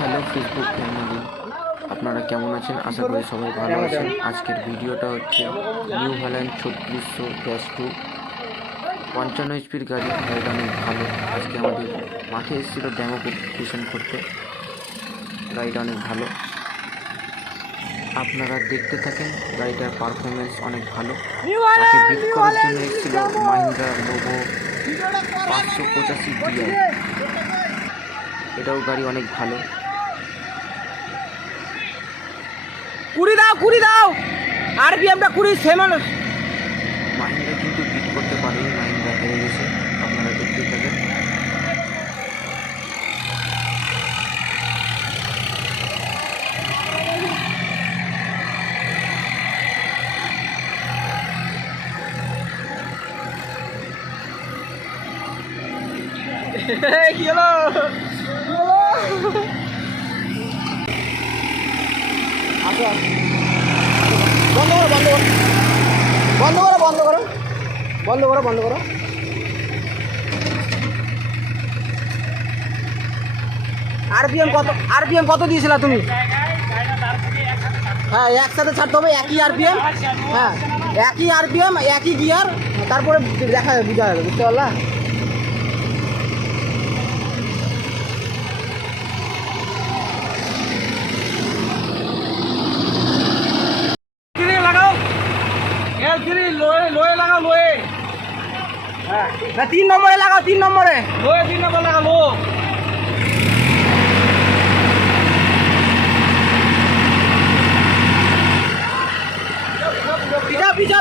Hello Facebook family, আপনারা কেমন আছেন? আশা করি সবাই ভালো আছেন। আজকের ভিডিওটা হচ্ছে নিউ হল্যান্ড 3600-2 55 এইচপির গাড়ি। গাড়িটা অনেক ভালো। আজকে আমাদের মাঠে এসেছিল ডেমো কম্পিটিশন করতে। গাড়িটা অনেক ভালো, আপনারা দেখতে থাকেন। গাড়িটার পারফরমেন্স অনেক ভালো। তাকে বিট করার জন্য এসেছিল মাহিন্দ্রা নোভো 585 DI। এটাও গাড়ি অনেক ভালো। কুড়ি দাও আরপিএমটা 20 সেমন। মাহিন্দ্রা কিন্তু বিট করতে পারেনি, মাহিন্দ্রা হেরে গেছে। আপনারা দেখতেই থাকেন। কি হলো? বন্ধ করো। আরপিএম কত দিয়েছিলা তুমি? হ্যাঁ, একসাথে ছাড়তে হবে, একই আরপিএম। হ্যাঁ, একই আরপিএম, একই গিয়ার, তারপরে দেখা যাবে, বুঝতে পারলা? হ্যাঁ, 3 নম্বরে লাগাও, 3 নম্বরে লাগালো।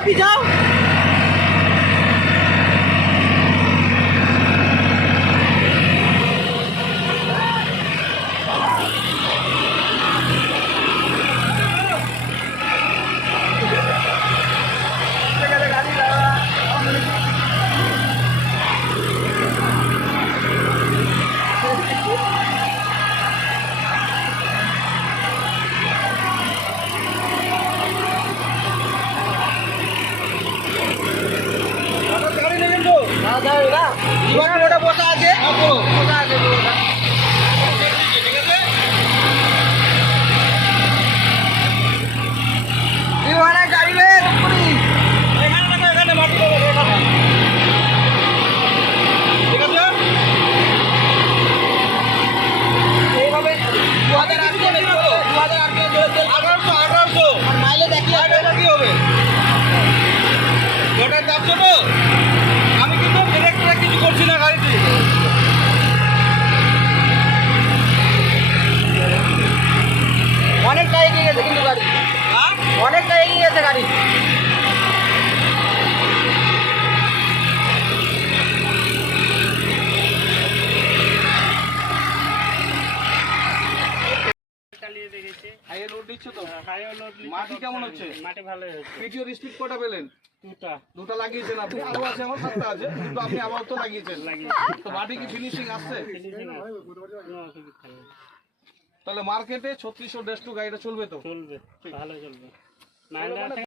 পিছাও। বসা আছে। গাড়ি মাইলে দেখি কি হবে। আমি কিন্তু ডিরেক্টর কিছু করছি না গাড়িতে। অনেকটা এগিয়ে গেছে কিন্তু গাড়ি, অনেকটা এগিয়ে গেছে গাড়ি। মাটি কেমন হচ্ছে? মাটি ভালোই হচ্ছে। পিটিওর স্পিড কটা পেলেন? দুটা লাগিয়েছেন আপনি? আরো আছে, আমার 7টা আছে, কিন্তু আপনি আবার তো লাগিয়েছেন। তো মাটি কি ফিনিশিং আসছে? তাহলে মার্কেটে 3600-2 গাড়িটা চলবে তো? চলবে, ভালো চলবে।